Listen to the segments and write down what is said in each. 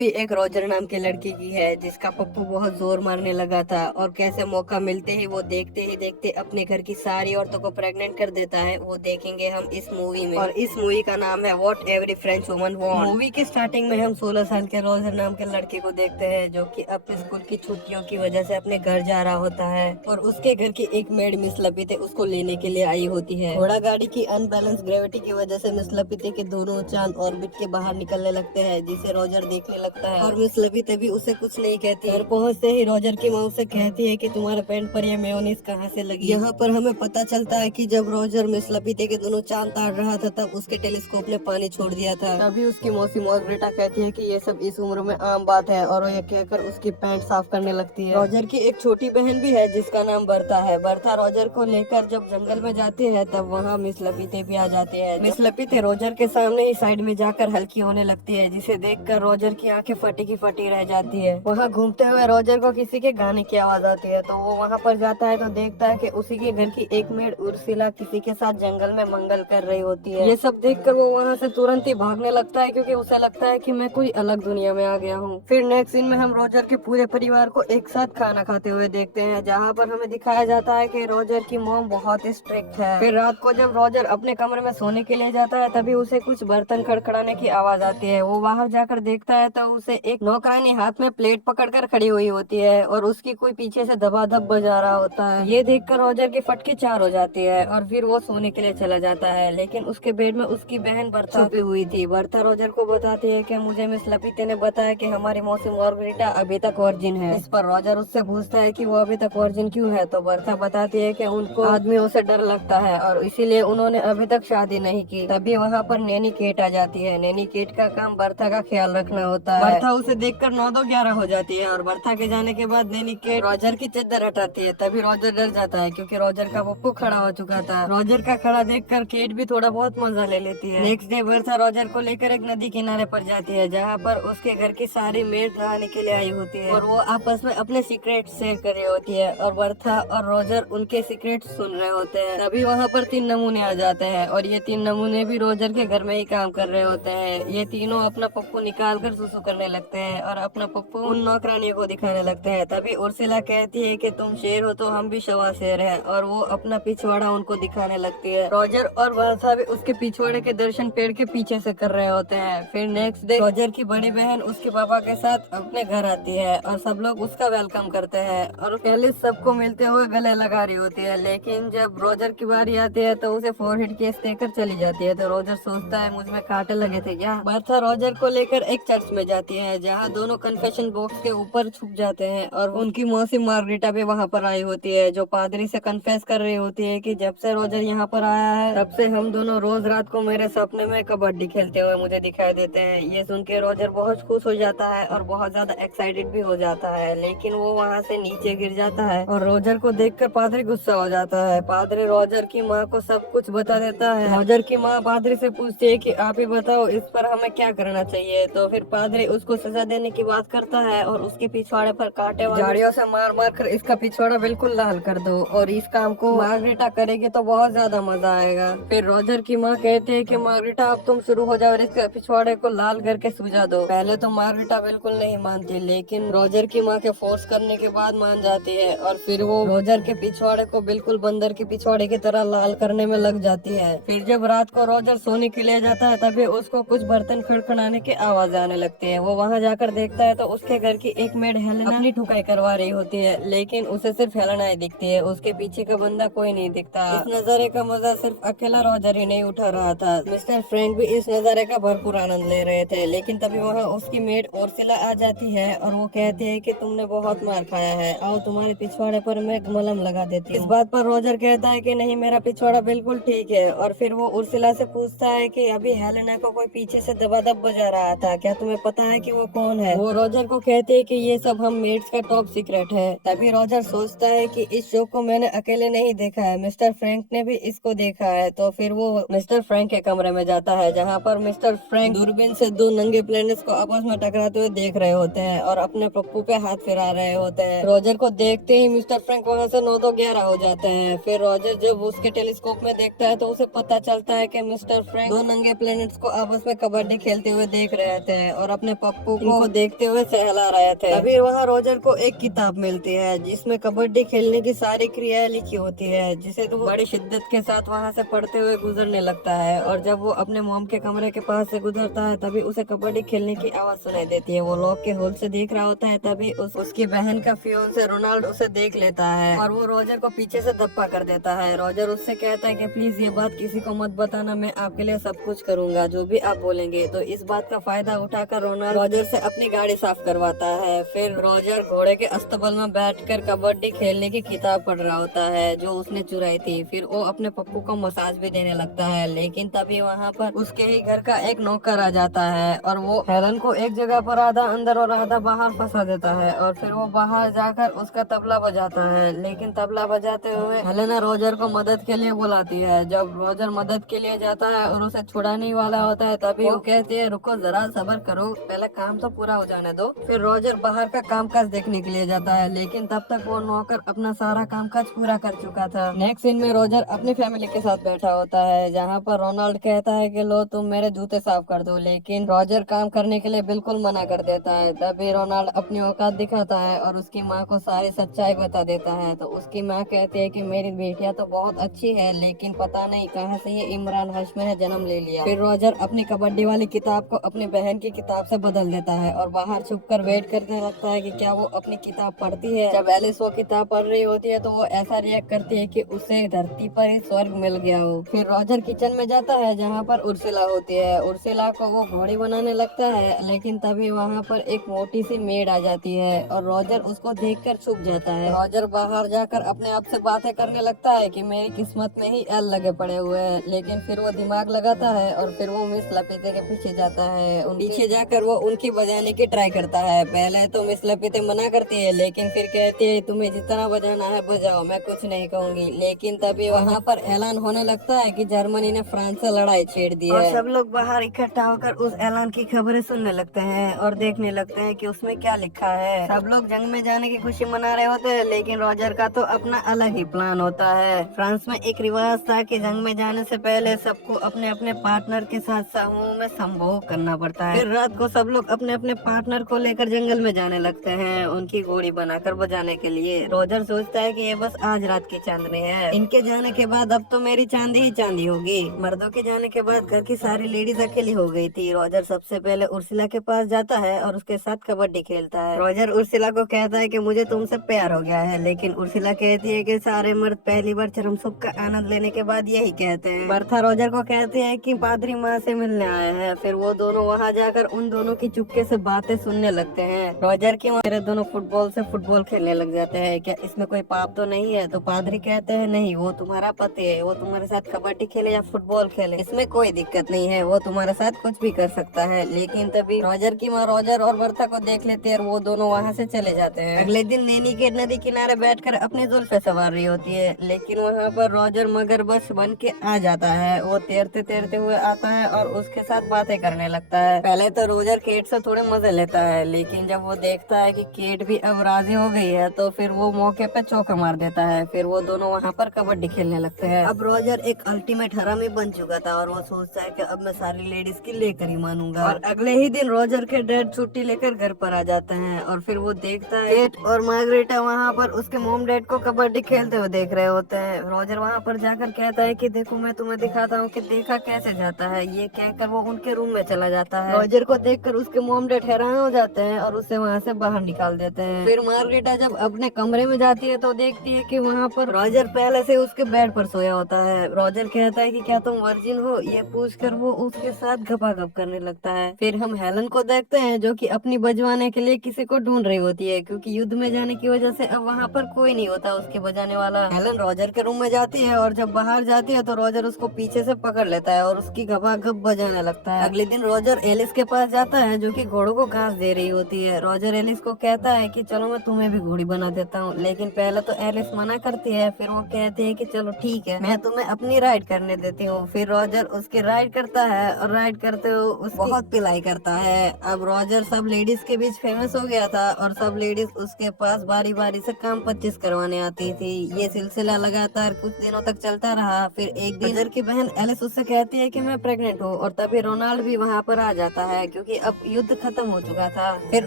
भी एक रोजर नाम के लड़के की है जिसका पप्पू बहुत जोर मारने लगा था और कैसे मौका मिलते ही वो देखते ही देखते अपने घर की सारी औरतों को प्रेग्नेंट कर देता है। वो देखेंगे हम इस मूवी में, और इस मूवी का नाम है what every French woman want. Movie के स्टार्टिंग में हम 16 साल के रोजर नाम के लड़के को देखते हैं जो कि अपने स्कूल की छुट्टियों की वजह से अपने घर जा रहा होता है और उसके घर की एक मेड मिस लपिते उसको लेने के लिए आई होती है। घोड़ा गाड़ी की अनबैलेंस ग्रेविटी की वजह से मिस लपिते के दोनों चांद ऑर्बिट के बाहर निकलने लगते हैं, जिसे रोजर देखने लगता है और मिस लपिते भी उसे कुछ नहीं कहती। घर पहुंचते ही रोजर की माँ उसे कहती है कि तुम्हारे पैंट पर यह मेयोनीज कहाँ से लगी। यहाँ पर हमें पता चलता है कि जब रोजर मिस लपिते के दोनों चांद ताड़ रहा था तब उसके टेलीस्कोप ने पानी छोड़ दिया था। तभी उसकी मौसी मार्गरेटा कहती है कि ये सब इस उम्र में आम बात है और वो ये कहकर उसकी पैंट साफ करने लगती है। रोजर की एक छोटी बहन भी है जिसका नाम बर्था है। बर्था रोजर को लेकर जब जंगल में जाती है तब वहाँ मिस लपिते भी आ जाते हैं। मिस लपिते रोजर के सामने ही साइड में जाकर हल्की होने लगती है, जिसे देखकर रोजर की आंखें फटी की फटी रह जाती है। वहाँ घूमते हुए रोजर को किसी के गाने की आवाज आती है तो वो वहाँ पर जाता है तो देखता है कि उसी के घर की एक मेड उर्सिला किसी के साथ जंगल में मंगल कर रही होती है। ये सब देखकर वो वहाँ से तुरंत ही भागने लगता है क्योंकि उसे लगता है कि मैं कोई अलग दुनिया में आ गया हूँ। फिर नेक्स्ट सीन में हम रोजर के पूरे परिवार को एक साथ खाना खाते हुए देखते हैं, जहाँ पर हमें दिखाया जाता है कि रोजर की मॉम बहुत स्ट्रिक्ट है। फिर रात को जब रोजर अपने कमरे में सोने के लिए जाता है तभी उसे कुछ बर्तन खड़खड़ाने की आवाज आती है। वो बाहर जाकर देखता है तो उसे एक नौकरानी हाथ में प्लेट पकड़कर खड़ी हुई होती है और उसकी कोई पीछे से दबादब बजा रहा होता है। ये देखकर रोजर की फटकी चार हो जाती है और फिर वो सोने के लिए चला जाता है, लेकिन उसके बेड में उसकी बहन बर्था छुपी हुई थी। बर्था रोजर को बताती है कि मुझे मिस लपिते ने बताया कि हमारी मौसी मार्गरेटा अभी तक वर्जिन है। इस पर रोजर उससे पूछता है कि वो अभी तक वर्जिन क्यों है, तो बर्था बताती है कि उनको आदमियों से डर लगता है और इसीलिए उन्होंने अभी तक शादी नहीं की। तभी वहाँ पर नैनी केट आ जाती है। नैनी केट का काम बर्था का ख्याल रखना होता है। बर्था उसे देखकर 9-2-11 हो जाती है और बर्था के जाने के बाद नैनी केट रोजर की चद्दर हटाती है। तभी रोजर डर जाता है क्योंकि रोजर का पप्पू खड़ा हो चुका था। रोजर का खड़ा देखकर केट भी थोड़ा बहुत मजा ले लेती है। नेक्स्ट डे बर्था रोजर को लेकर एक नदी किनारे पर जाती है जहाँ पर उसके घर की सारी मेड नहाने के लिए आई होती है और वो आपस में अपने सीक्रेट शेयर कर रही होती है और बर्था और रोजर उनके सीक्रेट सुन रहे होते हैं। तभी वहाँ पर 3 नमूने आ जाते हैं और ये 3 नमूने भी रोजर के घर में ही काम कर रहे होते हैं। ये तीनों अपना पप्पू निकाल कर सुसु करने लगते हैं और अपना पप्पू उन नौकरानियों को दिखाने लगते हैं। तभी उर्सिला कहती है कि तुम शेर हो तो हम भी शवा शेर है और वो अपना पिछवाड़ा उनको दिखाने लगती है। रोजर और बर्था भी उसके पिछवाड़े के दर्शन पेड़ के पीछे से कर रहे होते हैं। फिर नेक्स्ट डे रोजर की बड़ी बहन उसके पापा के साथ अपने घर आती है और सब लोग उसका वेलकम करते हैं और पहले सबको मिलते हुए गले लगा रही होती है, लेकिन जब रोजर की बारी आती है तो उसे फोरहेड केस देकर चली जाती है। तो रोजर सोचता है मुझ में कांटे लगे थे क्या। बर्था रोजर को लेकर एक चर्च में जाती है जहाँ दोनों कन्फेशन बॉक्स के ऊपर छुप जाते हैं और उनकी मौसी मार्गरेटा भी वहाँ पर आई होती है जो पादरी से कन्फेस कर रही होती है कि जब से रोजर यहाँ पर आया है तब से हम दोनों रोज रात को मेरे सपने में कबड्डी खेलते हुए मुझे दिखाई देते हैं। ये सुन के रोजर बहुत खुश हो जाता है और बहुत ज्यादा एक्साइटेड भी हो जाता है, लेकिन वो वहाँ से नीचे गिर जाता है और रोजर को देखकर पादरी गुस्सा हो जाता है। पादरी रोजर की माँ को सब कुछ बता देता है। रोजर की माँ पादरी से पूछती है कि आप ही बताओ इस पर हमें क्या करना चाहिए। तो फिर पादरी उसको सजा देने की बात करता है और उसके पिछवाड़े पर कांटे वाली झाड़ियों से मार मार कर इसका पिछवाड़ा बिल्कुल लाल कर दो और इस काम को मार्गरेटा करेगी तो बहुत ज्यादा मजा आएगा। फिर रोजर की माँ कहती है कि मार्गरेटा अब तुम शुरू हो जाओ और इसके पिछवाड़े को लाल करके सुझा दो। पहले तो मार्गरेटा बिल्कुल नहीं मानती, लेकिन रोजर की माँ के फोर्स करने के बाद मान जाती है और फिर वो रोजर के पिछवाड़े को बिल्कुल बंदर के पिछवाड़े की तरह लाल करने में लग जाती है। फिर जब रात को रोजर सोने के लिए जाता है तभी उसको कुछ बर्तन खड़खड़ाने की आवाज आने लगती है। वो वहाँ जाकर देखता है तो उसके घर की एक मेड हेलेना अपनी ठुकाई करवा रही होती है, लेकिन उसे सिर्फ हेलेना ही दिखती है, उसके पीछे का बंदा कोई नहीं दिखता। इस नजारे का मजा सिर्फ अकेला रोजर ही नहीं उठा रहा था, मिस्टर फ्रैंक भी इस नजारे का भरपूर आनंद ले रहे थे। लेकिन तभी वहाँ उसकी मेड उर्सिला आ जाती है और वो कहती है कि तुमने बहुत मार खाया है, आओ तुम्हारे पिछवाड़े पर मैं मलहम लगा देती हूँ। इस बात पर रोजर कहता है कि नहीं, मेरा पिछवाड़ा बिल्कुल ठीक है और फिर वो उर्सिला से पूछता है कि अभी हेलेना को कोई पीछे से दबादब बजा रहा था, क्या तुम्हें पता है कि वो कौन है। वो रोजर को कहते है कि ये सब हम मेड्स का टॉप सीक्रेट है। तभी रोजर सोचता है कि इस शो को मैंने अकेले नहीं देखा है, मिस्टर फ्रैंक ने भी इसको देखा है। तो फिर वो मिस्टर फ्रैंक के कमरे में जाता है जहाँ पर मिस्टर फ्रैंक दूरबीन से 2 नंगे प्लैनेट्स को आपस में टकराते हुए देख रहे होते हैं और अपने पप्पू पे हाथ फिरा रहे होते हैं। रोजर को देखते ही मिस्टर फ्रैंक वहाँ से 9-2-11 हो जाते हैं। फिर रोजर जब उसके टेलीस्कोप में देखता है तो उसे पता चलता है कि मिस्टर फ्रैंक 2 नंगे प्लैनेट्स को आपस में कबड्डी खेलते हुए देख रहे थे और अपने अपने पप्पू को देखते हुए सहला रहे थे। अभी वहाँ रोजर को एक किताब मिलती है जिसमें कबड्डी खेलने की सारी क्रियाएं लिखी होती है, जिसे तो बड़ी शिद्दत के साथ वहाँ से पढ़ते हुए गुजरने लगता है। और जब वो अपने मोम के कमरे के पास से गुजरता है तभी उसे कबड्डी खेलने की आवाज सुनाई देती है। वो लॉक के होल से देख रहा होता है, तभी उसकी बहन का फियोन से रोनाल्ड उसे देख लेता है और वो रोजर को पीछे से धप्पा कर देता है। रोजर उससे कहता है कि प्लीज ये बात किसी को मत बताना, मैं आपके लिए सब कुछ करूंगा जो भी आप बोलेंगे। तो इस बात का फायदा उठाकर रोनाल्ड रोजर से अपनी गाड़ी साफ करवाता है। फिर रोजर घोड़े के अस्तबल में बैठकर कबड्डी खेलने की किताब पढ़ रहा होता है जो उसने चुराई थी। फिर वो अपने पप्पू को मसाज भी देने लगता है, लेकिन तभी वहाँ पर उसके ही घर का एक नौकर आ जाता है और वो हेलन को एक जगह पर आधा अंदर और आधा बाहर फंसा देता है। और फिर वो बाहर जाकर उसका तबला बजाता है, लेकिन तबला बजाते हुए हेलेना रोजर को मदद के लिए बुलाती है। जब रोजर मदद के लिए जाता है और उसे छुड़ाने ही वाला होता है तभी वो कहती है रुको जरा सब्र करो, पहले काम तो पूरा हो जाने दो। फिर रोजर बाहर का कामकाज देखने के लिए जाता है, लेकिन तब तक वो नौकर अपना सारा कामकाज पूरा कर चुका था। नेक्स्ट सीन में रोजर अपनी फैमिली के साथ बैठा होता है, जहाँ पर रोनाल्ड कहता है कि लो तुम मेरे जूते साफ कर दो, लेकिन रोजर काम करने के लिए बिल्कुल मना कर देता है। तभी रोनाल्ड अपनी औकात दिखाता है और उसकी माँ को सारी सच्चाई बता देता है। तो उसकी माँ कहती है कि मेरी बेटियां तो बहुत अच्छी है, लेकिन पता नहीं कहाँ से ये इमरान हाशमी ने जन्म ले लिया। फिर रोजर अपनी कबड्डी वाली किताब को अपनी बहन की किताब से बदल देता है और बाहर छुपकर वेट करने लगता है कि क्या वो अपनी किताब पढ़ती है। जब एलिस वो किताब पढ़ रही होती है तो वो ऐसा रिएक्ट करती है कि उसे धरती पर ही स्वर्ग मिल गया हो। फिर रोजर किचन में जाता है जहाँ पर उर्सिला होती है। उर्सिला को वो घोड़ी बनाने लगता है, लेकिन तभी वहाँ पर एक मोटी सी मेड आ जाती है और रोजर उसको देखकर छुप जाता है। रोजर बाहर जाकर अपने आप से बातें करने लगता है कि मेरी किस्मत में ही एल लगे पड़े हुए हैं, लेकिन फिर वो दिमाग लगाता है और फिर वो मिस लपेटे के पीछे जाता है। पीछे जाकर वो उनकी बजाने की ट्राई करता है। पहले तो मिस लपेटे मना करती है, लेकिन फिर कहती है तुम्हें जितना बजाना है बजाओ, मैं कुछ नहीं कहूँगी। लेकिन तभी वहाँ पर ऐलान होने लगता है कि जर्मनी ने फ्रांस से लड़ाई छेड़ दी है। सब लोग बाहर इकट्ठा होकर उस ऐलान की खबरें सुनने लगते हैं और देखने लगते हैं कि उसमें क्या लिखा है। सब लोग जंग में जाने की खुशी मना रहे होते हैं, लेकिन रोजर का तो अपना अलग ही प्लान होता है। फ्रांस में एक रिवाज था कि जंग में जाने से पहले सबको अपने अपने पार्टनर के साथ समूह में संभोग करना पड़ता है। फिर रात को सब लोग अपने अपने पार्टनर को लेकर जंगल में जाने लगते हैं उनकी घोड़ी बनाकर बजाने के लिए। रोजर सोचता है कि ये बस आज रात की चांदनी है, इनके जाने के बाद अब तो मेरी चांदी ही चांदी होगी। मर्दों के जाने के बाद घर की सारी लेडीज अकेली हो गई थी। रोजर सबसे पहले उर्सिला के पास जाता है और उसके साथ कबड्डी खेलता है। रोजर उर्सिला को कहता है कि मुझे तुमसे प्यार हो गया है, लेकिन उर्सिला कहती है कि सारे मर्द पहली बार चरम सुख का आनंद लेने के बाद यही कहते हैं। बर्था रोजर को कहती है कि पादरी माँ से मिलने आए हैं। फिर वो दोनों वहाँ जाकर उन दोनों की चुपके से बातें सुनने लगते हैं। रोजर की मेरे दोनों फुटबॉल से फुटबॉल खेलने लग जाते हैं, क्या इसमें कोई पाप तो नहीं है? तो पादरी कहते हैं नहीं, वो तुम्हारा पति है, वो तुम्हारे साथ कबड्डी खेले या फुटबॉल खेले इसमें कोई दिक्कत नहीं है, वो तुम्हारे साथ कुछ भी कर सकता है। लेकिन तभी रोजर की माँ रोजर और बर्था को देख लेती है और वो दोनों वहाँ से चले जाते हैं। अगले दिन नैनी के नदी किनारे बैठकर अपनी जुल्फे सवार रही होती है, लेकिन वहाँ पर रोजर मगरमच्छ बन के आ जाता है। वो तैरते तैरते हुए आता है और उसके साथ बातें करने लगता है। पहले तो रोजर केट से थोड़े मजे लेता है, लेकिन जब वो देखता है कि केट भी अब राजी हो गई है तो फिर वो मौके पे चौका मार देता है। फिर वो दोनों वहाँ पर कबड्डी खेलने लगते हैं। अब रोजर एक अल्टीमेट हरामी बन चुका था और वो सोचता है कि अब मैं सारी लेडीज की लेकर ही मानूंगा। और अगले ही दिन रोजर के डैड छुट्टी लेकर घर पर आ जाते हैं और फिर वो देखता है केट और मार्गरेटा वहाँ पर उसके मोम डैड को कबड्डी खेलते हुए देख रहे होते हैं। रोजर वहाँ पर जाकर कहता है कि देखो मैं तुम्हें दिखाता हूँ कि देखा कैसे जाता है। ये कहकर वो उनके रूम में चला जाता है। रोजर को देखकर उसके मोम डैड हैरान हो जाते हैं और उसे वहाँ से बाहर निकाल देते हैं। फिर मार्गरेटा जब अपने कमरे में जाती है तो देखती है कि वहाँ पर रोजर पहले से उसके बेड पर सोया होता है। रोजर कहता है कि क्या तुम वर्जिन हो, ये पूछकर वो उसके साथ गपागप करने लगता है। फिर हम हेलन को देखते हैं जो कि अपनी बजवाने के लिए किसी को ढूंढ रही होती है, क्योंकि युद्ध में जाने की वजह से अब वहाँ पर कोई नहीं होता उसके बजाने वाला। हेलन रोजर के रूम में जाती है और जब बाहर जाती है तो रोजर उसको पीछे से पकड़ लेता है और उसकी गपागप बजाने लगता है। अगले दिन रोजर एलिस के पास जाता है जो कि घोड़ों को घास दे रही होती है। रोजर एलिस को कहता है कि चलो मैं तुम्हें भी घोड़ी बना देता हूँ, लेकिन पहले तो एलिस मना करती है। फिर वो कहती है कि चलो ठीक है, मैं तुम्हें अपनी राइड करने देती हूँ। फिर रोजर उसकी राइड करता है और राइड करते हुए उसकी बहुत पिलाई करता है। अब रोजर सब लेडीज के बीच फेमस हो गया था और सब लेडीज उसके पास बारी बारी से काम 25 करवाने आती थी। ये सिलसिला लगातार कुछ दिनों तक चलता रहा। फिर एक दिन रोजर की बहन एलिस उससे कहती है कि मैं प्रेग्नेंट हूँ और तभी रोनाल्ड भी वहाँ पर आ जाता है, क्योंकि अब युद्ध खत्म हो चुका था। फिर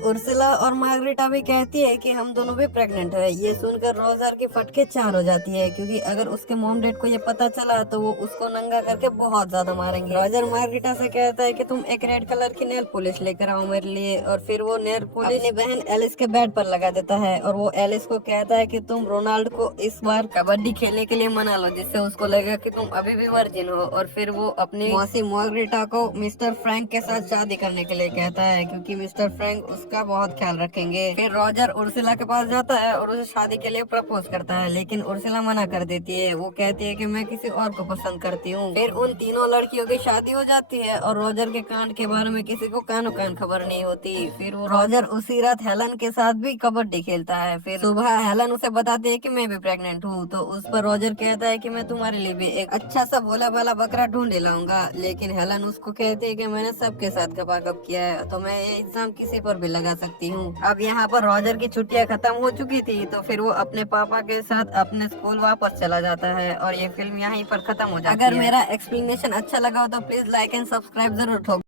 उर्सुला और मार्गरेटा भी कहती है कि हम दोनों भी प्रेग्नेंट है। ये सुनकर रोजर की फटके चार हो जाती है, क्योंकि अगर उसके मॉम डैड को ये पता चला तो वो उसको नंगा करके बहुत ज्यादा मारेंगे। रोजर मार्गरेटा से कहता है कि तुम एक रेड कलर की नेल पॉलिश लेकर आओ मेरे लिए, और फिर वो नेल पॉलिश अपनी बहन एलिस के बेड पर लगा देता है। और वो एलिस को कहता है कि तुम रोनाल्ड को इस बार कबड्डी खेलने के लिए मना लो, जिससे उसको लगेगा कि तुम अभी भी वर्जिन हो। और फिर वो अपनी मौसी मार्गरेटा को मिस्टर फ्रैंक के साथ शादी करने के लिए कहता है, क्योंकि मिस्टर फ्रैंक उसका बहुत ख्याल रखेंगे। फिर रोजर उर्सुला के पास जाता है और उसे शादी के लिए प्रपोज करता है, लेकिन उर्सुला मना कर देती है। वो कहती है कि मैं किसी और को पसंद करती हूँ। फिर उन तीनों लड़कियों की शादी हो जाती है और रोजर के कांड के बारे में किसी को कानो कान खबर नहीं होती। फिर वो रोजर उसी रात हेलन के साथ भी कबड्डी खेलता है। फिर सुबह हेलन उसे बताती है कि मैं भी प्रेग्नेंट हूँ, तो उस पर रोजर कहता है कि मैं तुम्हारे लिए भी एक अच्छा सा भोला भाला बकरा ढूंढ लाऊंगा। लेकिन हेलन उसको कहती है कि मैंने सबके साथ गपागप किया है, तो मैं ये इल्जाम किसी पर भी लगा सकती हूँ। अब यहाँ पर रोजर की छुट्टियाँ खत्म हो चुकी थी, तो फिर वो अपने पापा के साथ अपने स्कूल वापस चला जाता है और ये फिल्म यहीं पर खत्म हो जाती है। अगर मेरा एक्सप्लेनेशन अच्छा लगा हो तो प्लीज लाइक एंड सब्सक्राइब जरूर ठोक